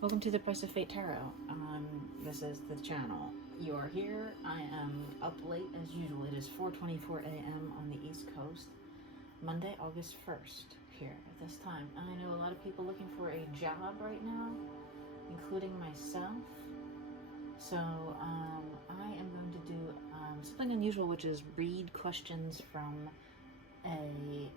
Welcome to the Price of Fate Tarot. This is the channel. You are here. I am up late as usual. It is 4:24 a.m. on the East Coast, Monday, August 1st, here at this time. I know a lot of people looking for a job right now, including myself. So I am going to do something unusual, which is read questions from a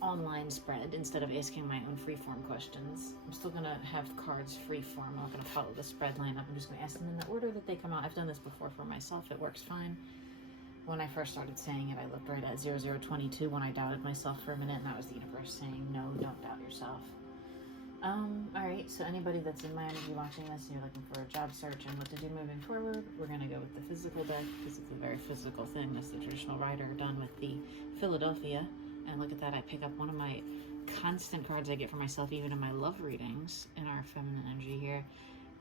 online spread instead of asking my own freeform questions. I'm still gonna have cards freeform. I'm not gonna follow the spread lineup. I'm just gonna ask them in the order that they come out. I've done this before for myself. It works fine. When I first started saying it, I looked right at 0022 when I doubted myself for a minute, and that was the universe saying, no, don't doubt yourself. Alright, so anybody that's in my energy watching this and you're looking for a job search and what to do moving forward, we're going to go with the physical deck, because it's a very physical thing. That's the traditional rider done with the Philadelphia. And look at that, I pick up one of my constant cards I get for myself, even in my love readings, in our feminine energy here.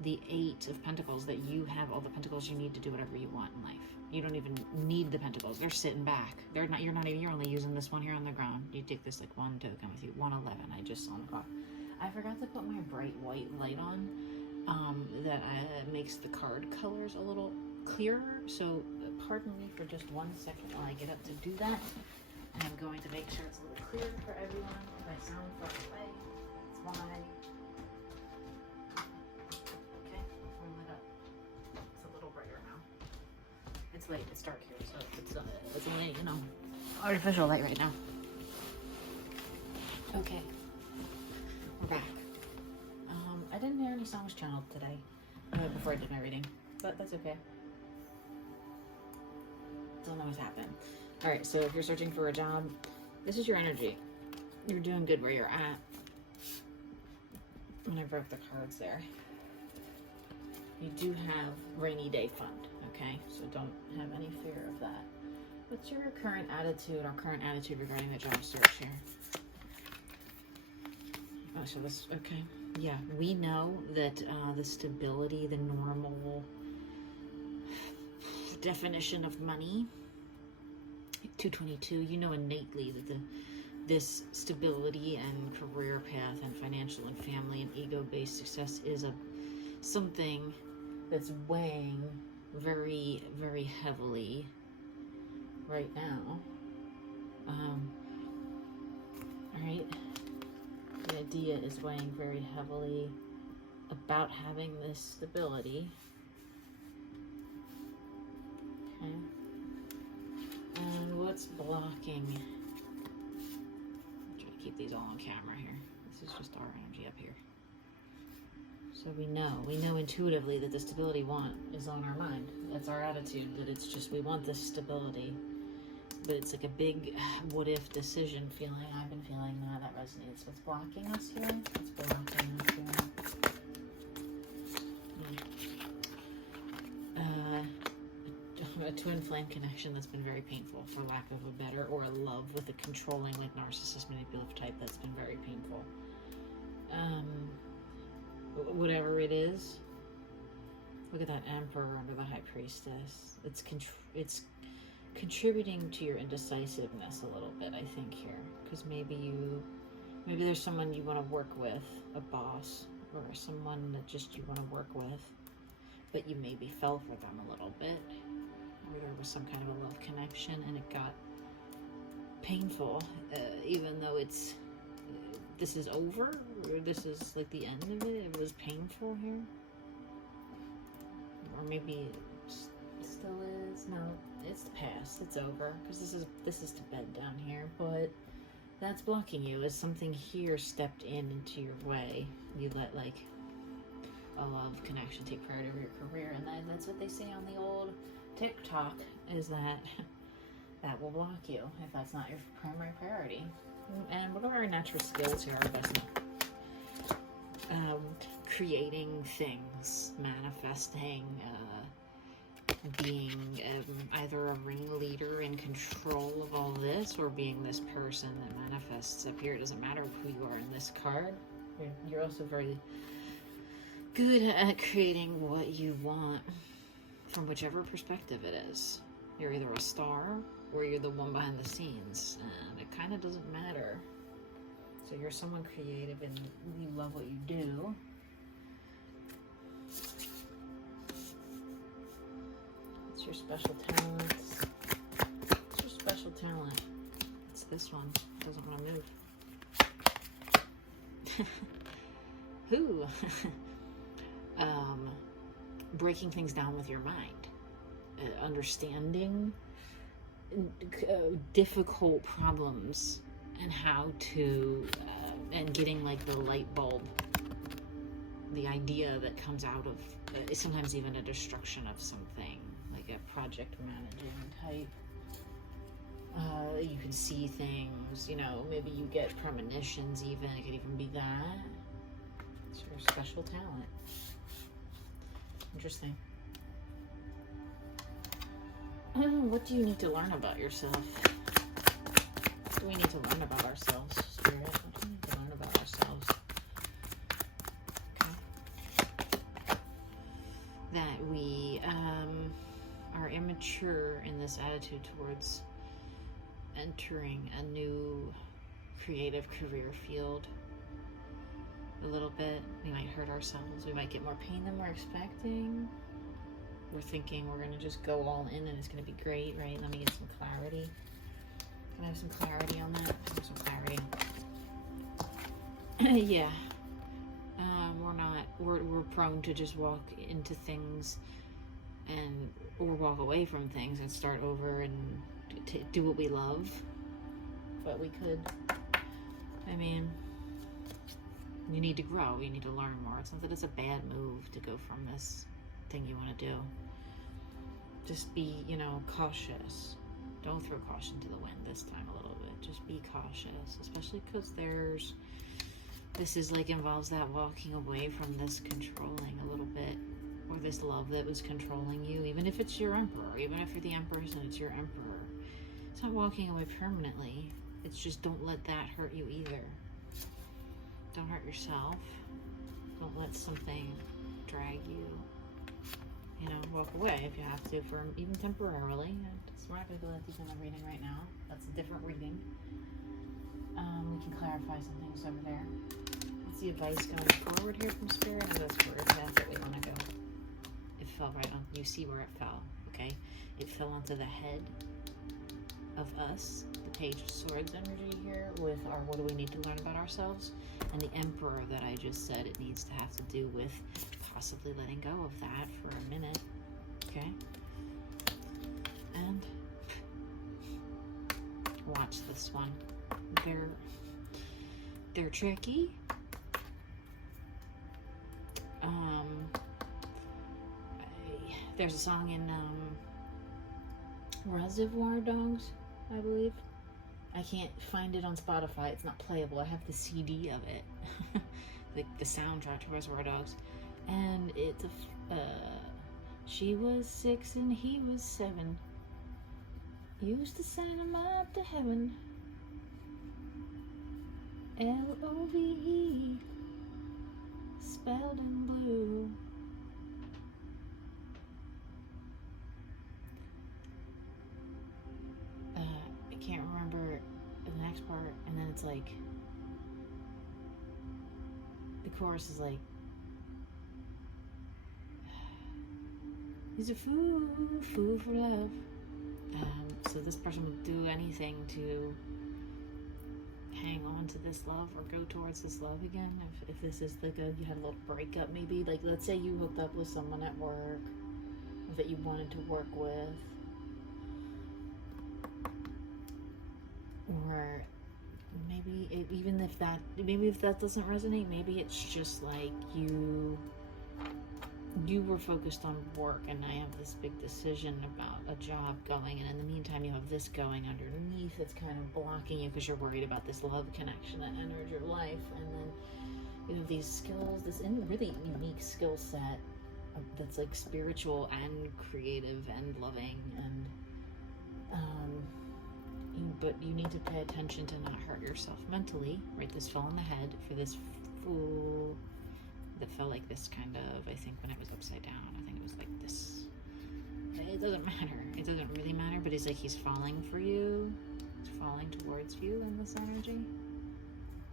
The 8 of Pentacles, that you have all the Pentacles you need to do whatever you want in life. You don't even need the Pentacles. They're sitting back. You're only using this one here on the ground. You take this like one token with you. 111, I just saw on the clock. I forgot to put my bright white light on that makes the card colors a little clearer. So pardon me for just 1 second while I get up to do that. I'm going to make sure it's a little clearer for everyone. If I sound far away, that's why. Okay, we're lit up. It's a little brighter now. It's late, it's dark here, so it's only, artificial light right now. Okay. We're back. I didn't hear any songs channeled today before I did my reading, but that's okay. Don't know what's happened. Alright, so if you're searching for a job, this is your energy. You're doing good where you're at. And I broke the cards there. You do have rainy day fund, okay? So don't have any fear of that. What's your current attitude or current attitude regarding the job search here? Oh, so this, okay. Yeah, we know that the stability, the normal definition of money, 222, you know innately that this stability and career path and financial and family and ego-based success is something that's weighing very, very heavily right now. All right. The idea is weighing very heavily about having this stability. Okay. And what's blocking? I'll try to keep these all on camera here. This is just our energy up here. So we know intuitively that the stability want is on our mind. That's our attitude, that it's just, we want this stability. But it's like a big what if decision feeling. I've been feeling that resonates. What's blocking us here? What's blocking us here? A twin flame connection that's been very painful, for lack of a better, or a love with a controlling, like narcissist, manipulative type that's been very painful. Whatever it is, look at that Emperor under the High Priestess. It's contributing to your indecisiveness a little bit, I think, here, because maybe there's someone you want to work with, a boss, or someone that just you want to work with, but you maybe fell for them a little bit, or there was some kind of a love connection and it got painful, even though this is over, or this is like the end of it. It was painful here, or maybe it still is. No, it's the past. It's over, because this is to bed down here. But that's blocking you, as something here stepped into your way. You let like a love connection take priority over your career, and that's what they say on the old TikTok, is that will block you if that's not your primary priority. And what are our natural skills here? Our best creating things, manifesting, being either a ringleader in control of all this, or being this person that manifests up here. It doesn't matter who you are in this card. You're also very good at creating what you want from whichever perspective it is. You're either a star or you're the one behind the scenes, and it kind of doesn't matter. So you're someone creative and you love what you do. What's your special talents? What's your special talent? It's this one. It doesn't want to move. Who? Breaking things down with your mind. Understanding difficult problems and how to, and getting like the light bulb, the idea that comes out of, sometimes even a destruction of something, like a project managing type. You can see things, you know, maybe you get premonitions even, it could even be that. It's your special talent. Interesting. What do you need to learn about yourself? What do we need to learn about ourselves, Spirit? What do we need to learn about ourselves? Okay. That we are immature in this attitude towards entering a new creative career field. A little bit. We might hurt ourselves. We might get more pain than we're expecting. We're thinking we're going to just go all in and it's going to be great, right? Let me get some clarity. Can I have some clarity on that? Can I have some clarity? Yeah. We're prone to just walk into things or walk away from things and start over and do what we love. But we could, I mean, you need to grow. You need to learn more. It's not that it's a bad move to go from this thing you want to do. Just be, you know, cautious. Don't throw caution to the wind this time a little bit. Just be cautious, especially because this is like involves that walking away from this controlling a little bit, or this love that was controlling you, even if it's your emperor, even if you're the empress and it's your emperor. It's not walking away permanently. It's just don't let that hurt you either. Don't hurt yourself. Don't let something drag you. You know, walk away if you have to, for even temporarily. We're not going to go that deep in the reading right now. That's a different reading. We can clarify some things over there. What's the advice going forward here from Spirit? And that's where that we want to go. It fell right on. You see where it fell, okay? It fell onto the head of us, the Page of Swords energy here, with our what do we need to learn about ourselves, and the Emperor that I just said it needs to have to do with possibly letting go of that for a minute, okay? And watch this one. They're tricky. There's a song in Reservoir Dogs, I believe. I can't find it on Spotify. It's not playable. I have the CD of it, like the soundtrack to Reservoir Dogs, and it's she was 6 and he was 7. Used to send him up to heaven. Love, spelled in blue. I can't remember the next part, and then it's like the chorus is like, he's a fool for love. So this person would do anything to hang on to this love or go towards this love again. If this is like you had a little breakup, maybe, like let's say you hooked up with someone at work that you wanted to work with, or maybe if that doesn't resonate, maybe it's just like you were focused on work, and I have this big decision about a job going, and in the meantime you have this going underneath that's kind of blocking you because you're worried about this love connection that entered your life. And then you have these skills, this really unique skill set that's like spiritual and creative and loving, and but you need to pay attention to not hurt yourself mentally, right? This fell on the head for this fool that felt like this kind of, I think when it was upside down, I think it was like this. It doesn't matter. It doesn't really matter, but it's like he's falling for you. He's falling towards you in this energy.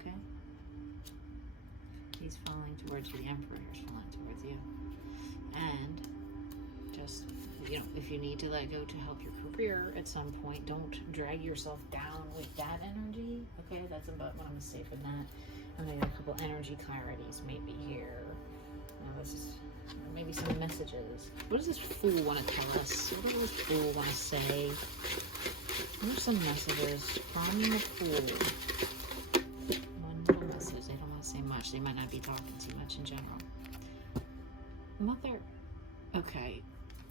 Okay? He's falling towards you. The Emperor is falling towards you. And just you know, if you need to let go to help your career at some point, don't drag yourself down with that energy. Okay, that's about what I'm gonna say for that. And maybe a couple energy clarities maybe here. Now this is maybe some messages. What does this Fool want to tell us? What does this Fool want to say? What are some messages from the Fool? One little message. They don't want to say much. They might not be talking too much in general. Mother, okay,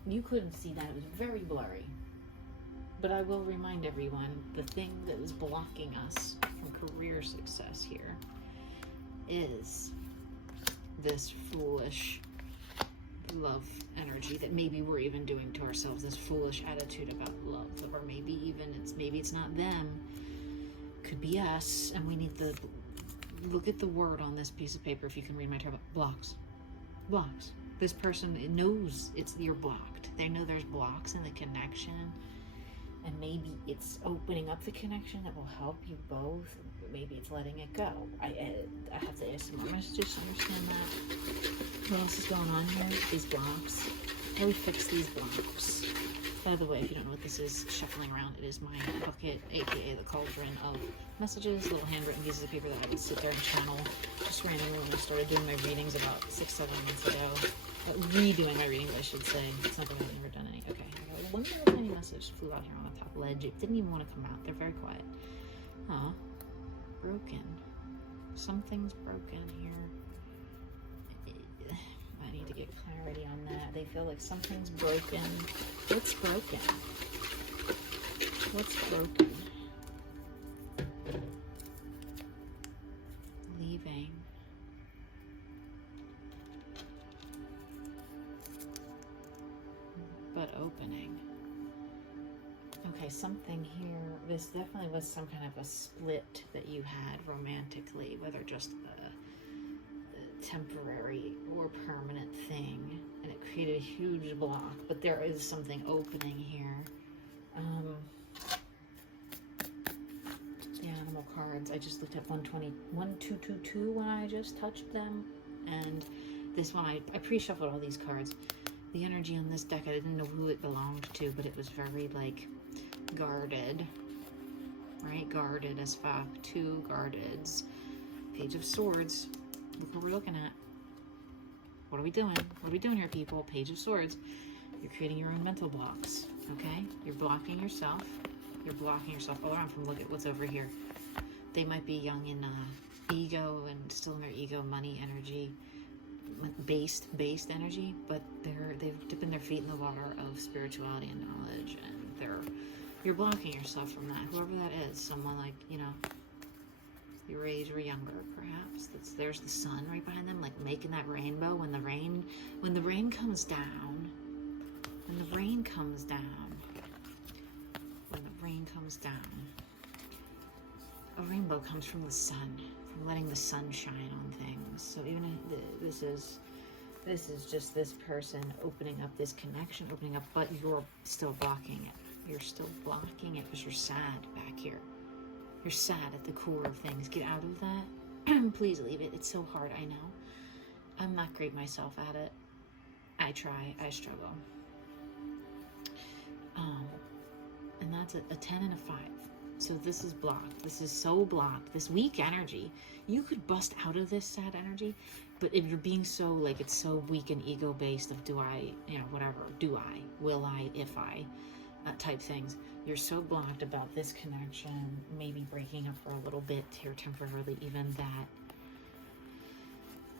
you couldn't see that. It was very blurry. But I will remind everyone, the thing that is blocking us from career success here is this foolish love energy that maybe we're even doing to ourselves, this foolish attitude about love, or maybe it's not them, could be us, and we need to look at the word on this piece of paper. If you can read my tarot, blocks. This person knows you're blocked. They know there's blocks in the connection, and maybe it's opening up the connection that will help you both. Maybe it's letting it go. I have to ask some more messages to understand that. What else is going on here? These blocks. How do we fix these blocks? By the way, if you don't know what this is, shuffling around, it is my bucket, aka the cauldron of messages, little handwritten pieces of paper that I would sit there and channel just randomly when I started doing my readings about 6-7 months ago. Redoing my readings, I should say. It's not that I've never done any. Okay, I wonder if any message flew out here on the top ledge. It didn't even want to come out. They're very quiet. Huh. Broken. Something's broken here. I need to get clarity on that. They feel like something's broken. What's broken? What's broken? Leaving. But opening. Okay, something here. This definitely was some kind of a split that you had romantically, whether just a temporary or permanent thing, and it created a huge block. But there is something opening here. The animal cards. I just looked at 1222 when I just touched them, and this one I pre-shuffled all these cards. The energy on this deck, I didn't know who it belonged to, but it was very, like, guarded, right? Guarded as fuck. 2 guardeds. Page of Swords. Look what we're looking at. What are we doing? What are we doing here, people? Page of Swords. You're creating your own mental blocks, okay? You're blocking yourself. You're blocking yourself all around from, look at what's over here. They might be young in ego and still in their ego, money energy, based energy, but they've dipping their feet in the water of spirituality and knowledge, and you're blocking yourself from that. Whoever that is, someone like, you know, your age or younger, perhaps. There's the sun right behind them, like making that rainbow. When the rain comes down, when the rain comes down, a rainbow comes from the sun, from letting the sun shine on things. So even this is just this person opening up this connection, but you're still blocking it. You're still blocking it because you're sad back here. You're sad at the core of things. Get out of that. Please leave it. It's so hard, I know. I'm not great myself at it. I try. I struggle. And that's a 10 and a 5. So this is blocked. This is so blocked. This weak energy. You could bust out of this sad energy, but if you're being so, like, it's so weak and ego-based of do I, you know, whatever. Do I? Will I? If I? Type things. You're so blocked about this connection, maybe breaking up for a little bit here temporarily, even that.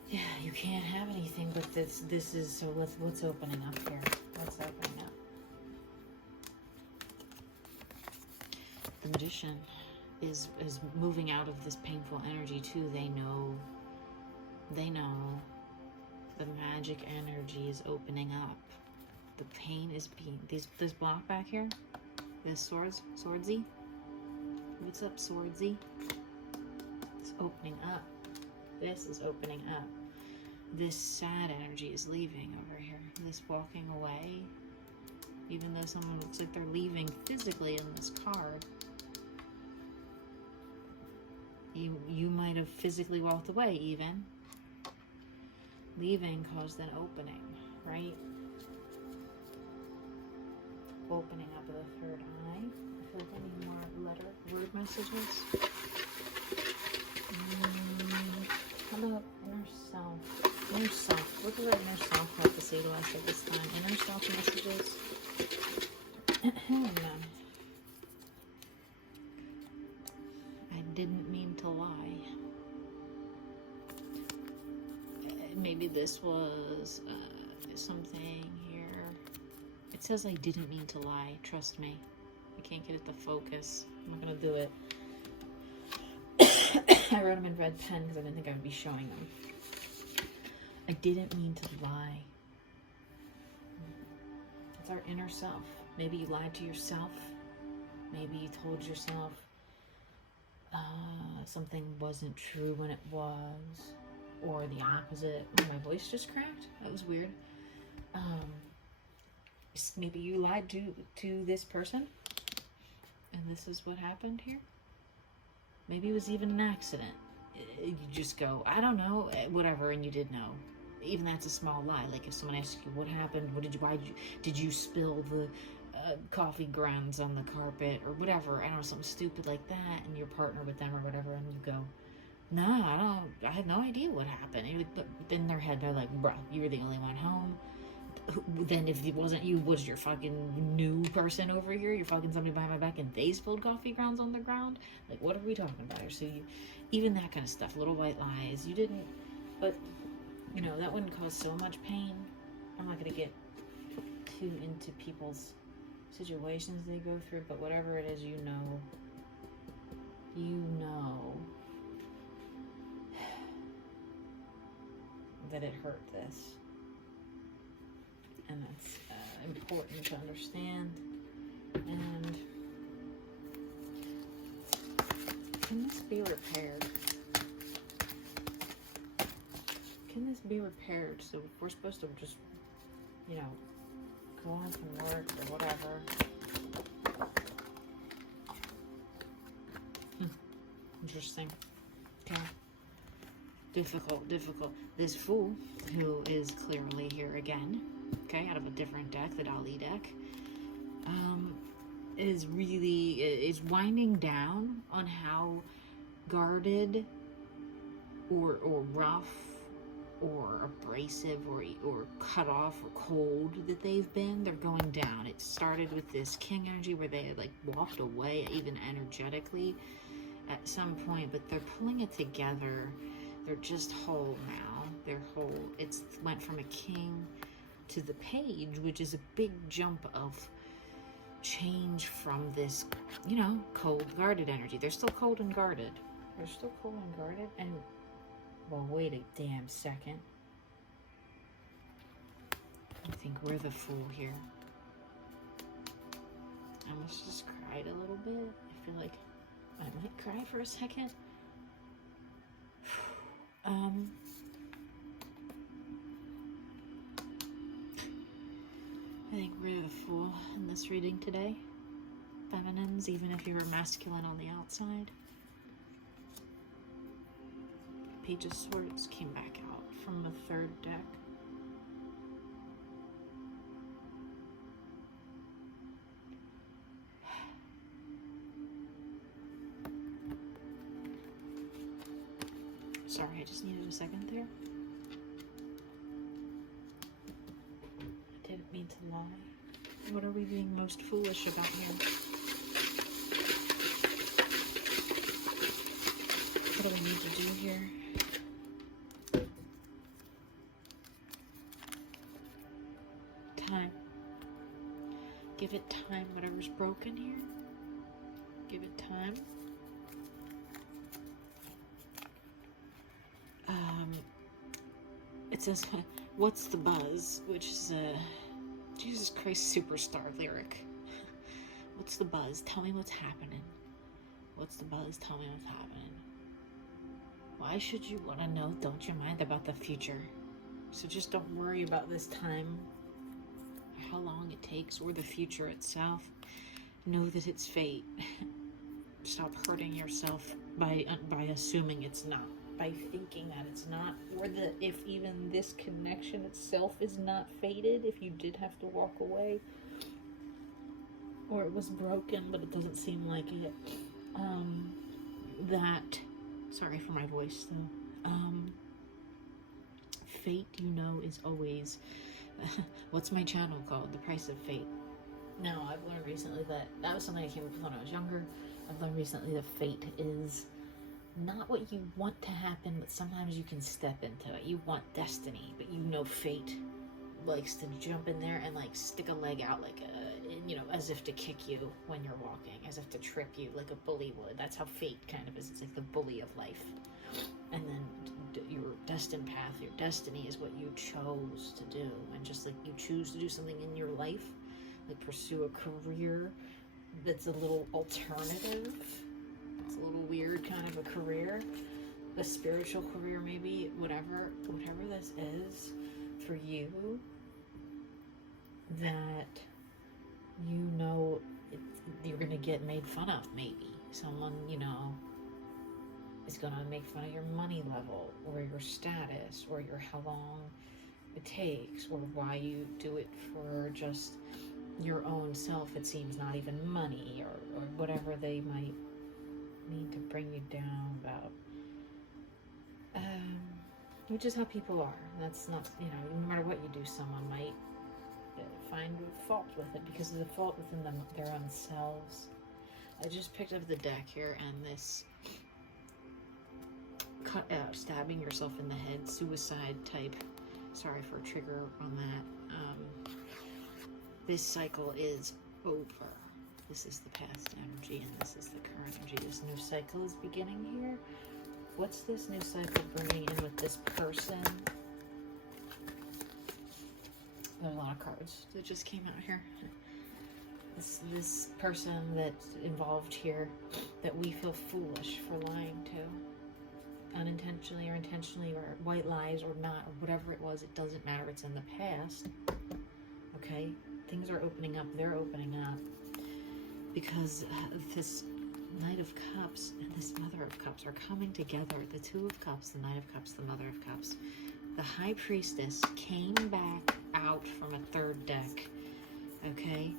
Yeah, you can't have anything, but this is, so what's opening up here? What's opening up? The Magician is moving out of this painful energy too. They know the magic energy is opening up. The pain is being, this block back here, this swordsy. What's up, swordsy? It's opening up. This is opening up. This sad energy is leaving over here. This walking away, even though someone looks like they're leaving physically in this card. You might have physically walked away even. Leaving caused an opening, right? Opening up the third eye. I feel like I need more word messages. How about inner self? Inner self. What does our inner self have to say to us at this time? Inner self messages. I didn't mean to lie. Maybe this was something here. It says I didn't mean to lie. Trust me. I can't get it to focus. I'm not going to do it. I wrote them in red pen because I didn't think I would be showing them. I didn't mean to lie. It's our inner self. Maybe you lied to yourself. Maybe you told yourself something wasn't true when it was. Or the opposite. Oh, my voice just cracked. That was weird. Maybe you lied to this person. And this is what happened here. Maybe it was even an accident. You just go, I don't know, whatever, and you did know. Even that's a small lie. Like if someone asks you what happened, did you spill the coffee grounds on the carpet or whatever? I don't know, something stupid like that, and you're partner with them or whatever, and you go, no, I had no idea what happened. But in their head, they're like, bro, you were the only one home. Then if it wasn't you, was your fucking new person over here? You're fucking somebody behind my back and they spilled coffee grounds on the ground? Like, what are we talking about here? So even that kind of stuff, little white lies, you didn't, but, you know, that wouldn't cause so much pain. I'm not going to get too into people's situations they go through, but whatever it is, you know that it hurt this. And that's important to understand. And can this be repaired? Can this be repaired? So if we're supposed to just, you know, go on from work or whatever. Interesting. Okay. Difficult. This fool, who is clearly here again, okay, out of a different deck, the Dali deck, is winding down on how guarded or rough or abrasive or cut off or cold that they've been. They're going down. It started with this king energy where they had like walked away even energetically at some point, but they're pulling it together. They're just whole now. They're whole. It's went from a king to the page, which is a big jump of change from this, you know, cold, guarded energy. They're still cold and guarded. They're still cold and guarded. And, well, wait a damn second. I think we're the fool here. I almost just cried a little bit. I feel like I might cry for a second. I think we're the fool in this reading today. Feminines, even if you were masculine on the outside. Page of Swords came back out from the third deck. Sorry, I just needed a second there. I didn't mean to lie. What are we being most foolish about here? What do we need to do here? Time. Give it time. Whatever's broken here, give it time. It says, what's the buzz? Which is a Jesus Christ Superstar lyric. What's the buzz? Tell me what's happening. What's the buzz? Tell me what's happening. Why should you want to know? Don't you mind about the future? So just don't worry about this time, how long it takes, or the future itself. Know that it's fate. Stop hurting yourself by assuming it's not. By thinking that it's not, or that if even this connection itself is not fated, if you did have to walk away, or it was broken, but it doesn't seem like it. That, sorry for my voice though, fate, you know, is always, what's my channel called? The Price of Fate. Now, I've learned recently that was something I came up with when I was younger. I've learned recently that fate is not what you want to happen, but sometimes you can step into it. You want destiny, but you know fate likes to jump in there and like stick a leg out like you know, as if to kick you when you're walking, as if to trip you like a bully would. That's how fate kind of is. It's like the bully of life. And then your destined path, your destiny is what you chose to do. And just like you choose to do something in your life, like pursue a career that's a little alternative. It's a little weird kind of a career, a spiritual career maybe, whatever this is for you, that you know you're gonna get made fun of. Maybe someone, you know, is gonna make fun of your money level or your status or your how long it takes or why you do it for just your own self. It seems not even money or whatever they might mean to bring you down about. Which is how people are. That's not, you know, no matter what you do, someone might find fault with it because of the fault within them, their own selves. I just picked up the deck here, and this cut out, stabbing yourself in the head, suicide type. Sorry for a trigger on that. This cycle is over. This is the past energy, and this is the current energy. This new cycle is beginning here. What's this new cycle bringing in with this person? There's a lot of cards that just came out here. This person that's involved here that we feel foolish for lying to. Unintentionally or intentionally, or white lies or not, or whatever it was, it doesn't matter. It's in the past. Okay? Things are opening up. They're opening up. Because this Knight of Cups and this Mother of Cups are coming together. The Two of Cups, the Knight of Cups, the Mother of Cups. The High Priestess came back out from a third deck. Okay?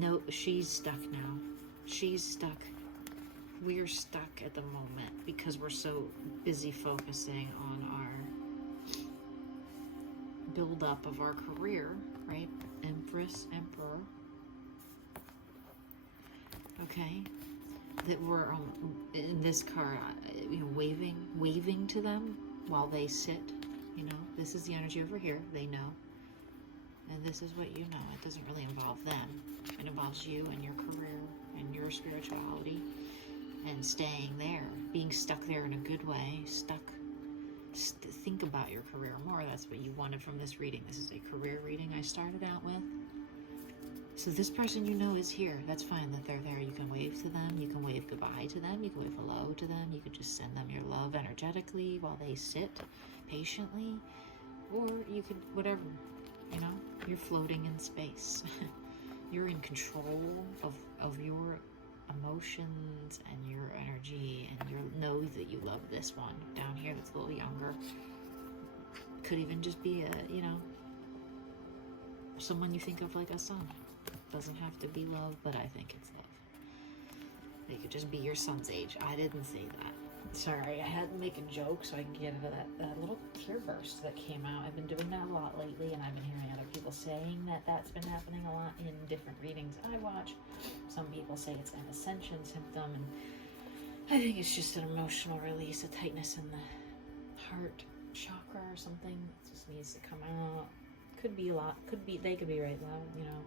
No, she's stuck now. She's stuck. We're stuck at the moment because we're so busy focusing on our build-up of our career, right? Empress, Emperor. Okay? That we're in this card, you know, waving to them while they sit. You know, this is the energy over here. They know. And this is what you know. It doesn't really involve them. It involves you and your career and your spirituality and staying there, being stuck there in a good way. Stuck. Think about your career more. That's what you wanted from this reading. This is a career reading I started out with. So this person you know is here. That's fine that they're there. You can wave to them. You can wave goodbye to them. You can wave hello to them. You can just send them your love energetically while they sit patiently. Or you could, whatever, you know, you're floating in space. You're in control of your emotions and your energy, and you know that you love this one down here that's a little younger. Could even just be a, you know, someone you think of like a son. Doesn't have to be love, but I think it's love. They could just be your son's age. I didn't say that. Sorry, I had to make a joke so I can get into that little tear burst that came out. I've been doing that a lot lately, and I've been hearing other people saying that that's been happening a lot in different readings I watch. Some people say it's an ascension symptom, and I think it's just an emotional release, a tightness in the heart chakra or something. It just needs to come out. Could be a lot. They could be right though, you know.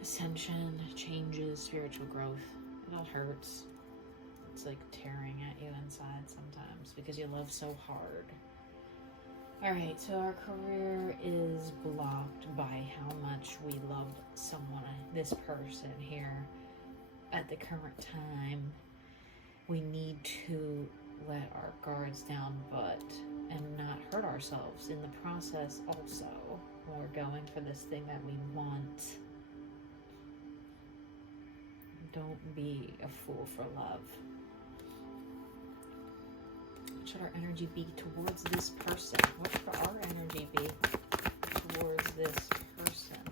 Ascension, changes, spiritual growth. It all hurts. It's like tearing at you inside sometimes because you love so hard. Alright, so our career is blocked by how much we love someone, this person here, at the current time. We need to let our guards down, and not hurt ourselves in the process also when we're going for this thing that we want. Don't be a fool for love. What should our energy be towards this person? What should our energy be towards this person?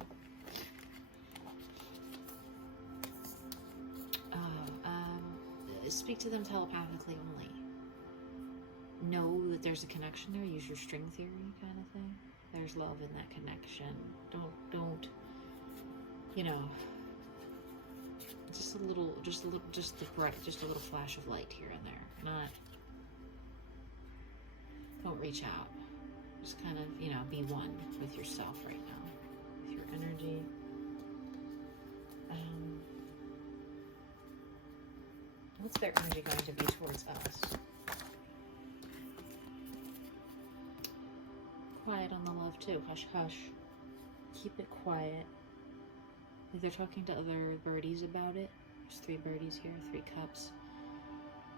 speak to them telepathically only. Know that there's a connection there. Use your string theory kind of thing. There's love in that connection. Don't, you know, just a little flash of light here and there. Don't reach out. Just kind of, you know, be one with yourself right now, with your energy. What's their energy going to be towards us? Quiet on the love too. Hush, hush. Keep it quiet. Like they're talking to other birdies about it. There's 3 birdies here, 3 cups.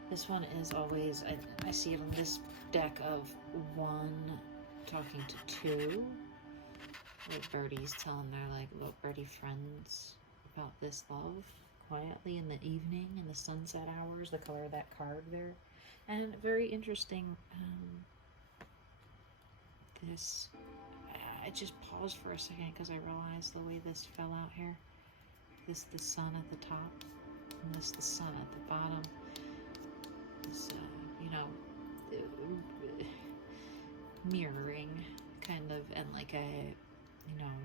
This one is always, I see it on this deck of 1 talking to 2. Like birdies telling their like little birdie friends about this love. Quietly in the evening, in the sunset hours, the color of that card there. And very interesting, I just paused for a second because I realized the way this fell out here. This the sun at the top, and this the sun at the bottom. This, you know, mirroring kind of, and like a, you know,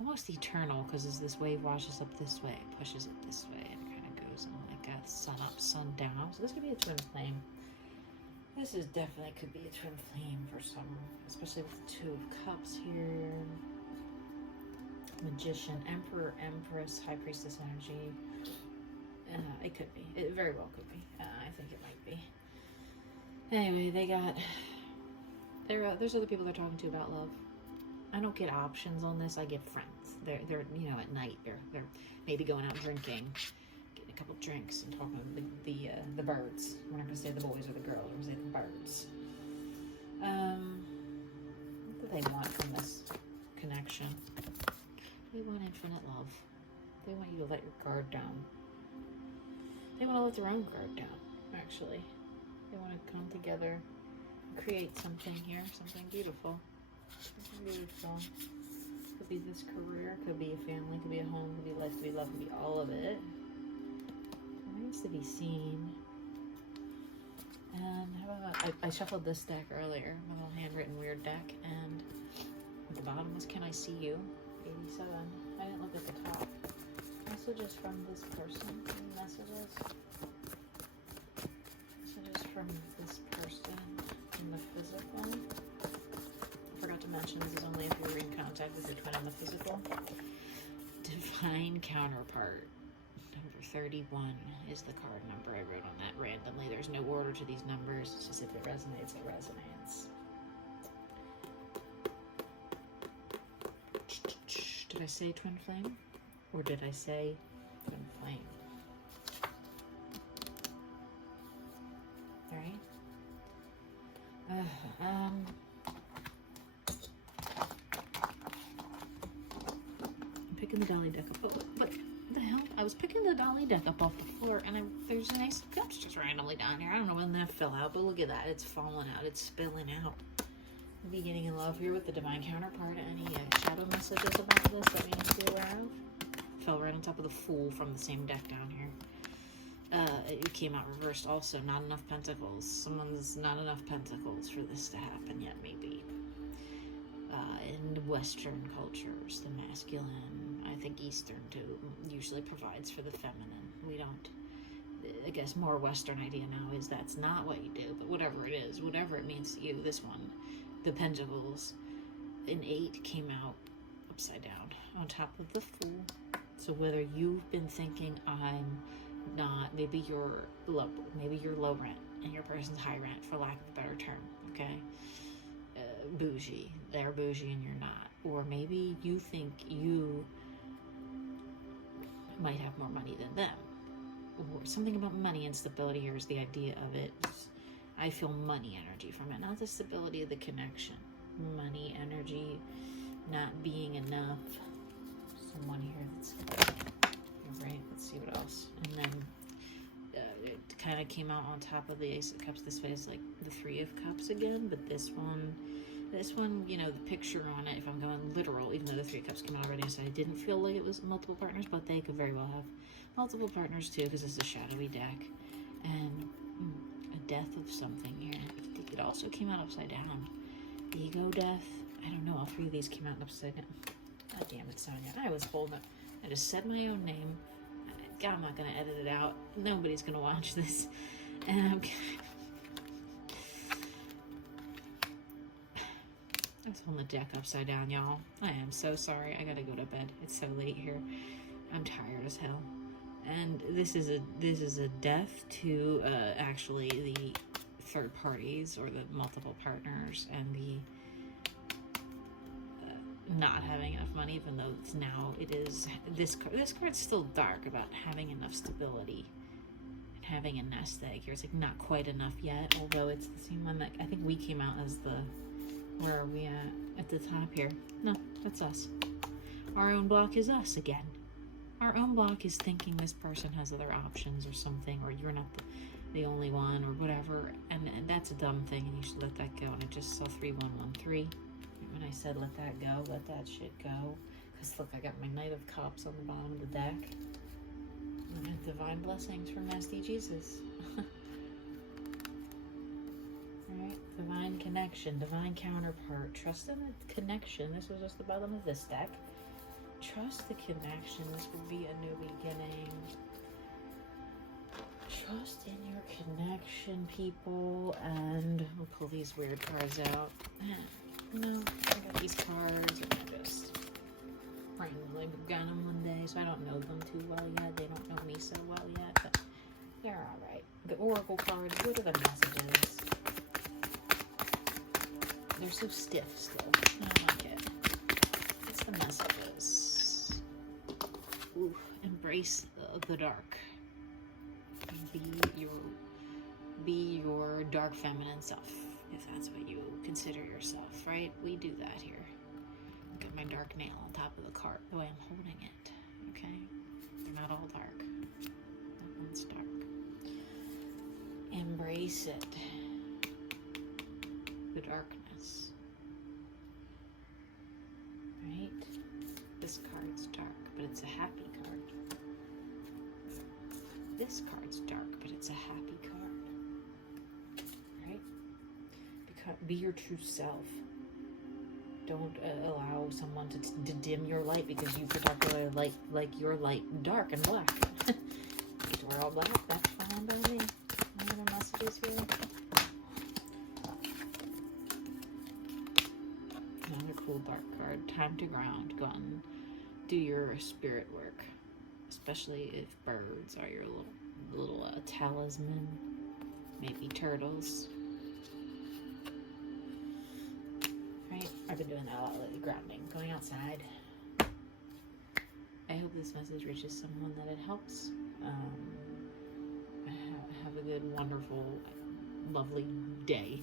almost eternal, because as this wave washes up this way, it pushes it this way, and it kind of goes in like a sun up, sun down. So this could be a twin flame. This is definitely could be a twin flame for some, especially with the 2 of Cups here. Magician, Emperor, Empress, High Priestess energy. It could be. It very well could be. I think it might be. Anyway, they got... there's other people they're talking to about love. I don't get options on this. I get friends. They're you know, at night they're maybe going out drinking, getting a couple drinks and talking to the birds. We're not gonna say the boys or the girls. We're gonna say the birds. What do they want from this connection? They want infinite love. They want you to let your guard down. They want to let their own guard down. Actually, they want to come together, and create something here, something beautiful. Beautiful. Could be this career, could be a family, could be a home, could be life, could be love, could be all of it. Remains to be seen. And how about, I shuffled this deck earlier, my little handwritten weird deck, and at the bottom was Can I See You? 87. I didn't look at the top. Messages from this person. Any messages? Messages from this person in the physical. Forgot to mention this is only if you're in contact with the twin in the physical. Divine counterpart. Number 31 is the card number I wrote on that randomly. There's no order to these numbers. It's just if it resonates, it resonates. Did I say twin flame? Or did I say twin flame? Alright. I'm picking the dolly deck up. Oh, look, what the hell? I was picking the dolly deck up off the floor, and there's an ace of cups just randomly down here. I don't know when that fell out, but look at that. It's falling out. It's spilling out. Beginning in love here with the divine counterpart. Any shadow messages about this that we need to be aware of? Fell right on top of the Fool from the same deck down here. It came out reversed also. Not enough pentacles. Someone's not enough pentacles for this to happen yet, maybe. In Western cultures, the masculine, I think Eastern too, usually provides for the feminine. We don't, I guess more Western idea now is that's not what you do, but whatever it is, whatever it means to you, this one, the Pentacles, an 8 came out upside down on top of the Fool. So whether you've been thinking I'm not, maybe you're low rent and your person's high rent, for lack of a better term, okay? Bougie, they're bougie and you're not. Or maybe you think you might have more money than them. Or something about money and stability here is the idea of it. I feel money energy from it, not the stability of the connection. Money energy, not being enough. Someone here that's right. Let's see what else. And then it kind of came out on top of the Ace of Cups. This way is like the 3 of Cups again, but this one, This one, you know, the picture on it, if I'm going literal, even though the 3 cups came out already, so I didn't feel like it was multiple partners, but they could very well have multiple partners too, because it's a shadowy deck. And a death of something here. It also came out upside down. Ego death. I don't know, all 3 of these came out upside down. God damn it, Sonia. I was holding it. I just said my own name. God, I'm not going to edit it out. Nobody's going to watch this. And I was holding the deck upside down, y'all. I am so sorry. I gotta go to bed. It's so late here. I'm tired as hell. And this is a death to actually the third parties or the multiple partners and the not having enough money, even though it's now it is this card's still dark about having enough stability and having a nest egg here. It's like not quite enough yet, although it's the same one that I think we came out as the, where are we at the top here? No, that's us. Our own block is us again. Our own block is thinking this person has other options or something, or you're not the only one or whatever, and that's a dumb thing, and you should let that go. And I just saw 3113. When I said let that go, let that shit go. Because look, I got my Knight of Cups on the bottom of the deck. And divine blessings from Nasty Jesus. Alright, divine connection, divine counterpart. Trust in the connection. This was just the bottom of this deck. Trust the connection. This will be a new beginning. Trust in your connection, people. And we'll pull these weird cards out. No, I got these cards and I just randomly got them one day, so I don't know them too well yet. They don't know me so well yet, but they're alright. The Oracle cards, what are the messages? They're so stiff still. I don't like it. What's the messages? Ooh, embrace the dark. Be your dark feminine self. If that's what you consider yourself, right? We do that here. Got my dark nail on top of the card, the way I'm holding it, okay? They're not all dark. That one's dark. Embrace it. The darkness. Right? This card's dark, but it's a happy card. This card's dark, but it's a happy card. Be your true self. Don't allow someone to dim your light because you particularly like your light dark and black. If we're all black, that's fine by me. Any other messages here? Another cool dark card. Time to ground. Go on. Do your spirit work. Especially if birds are your little talisman. Maybe turtles. I've been doing that a lot lately, grounding, going outside. I hope this message reaches someone that it helps. Have a good, wonderful, lovely day.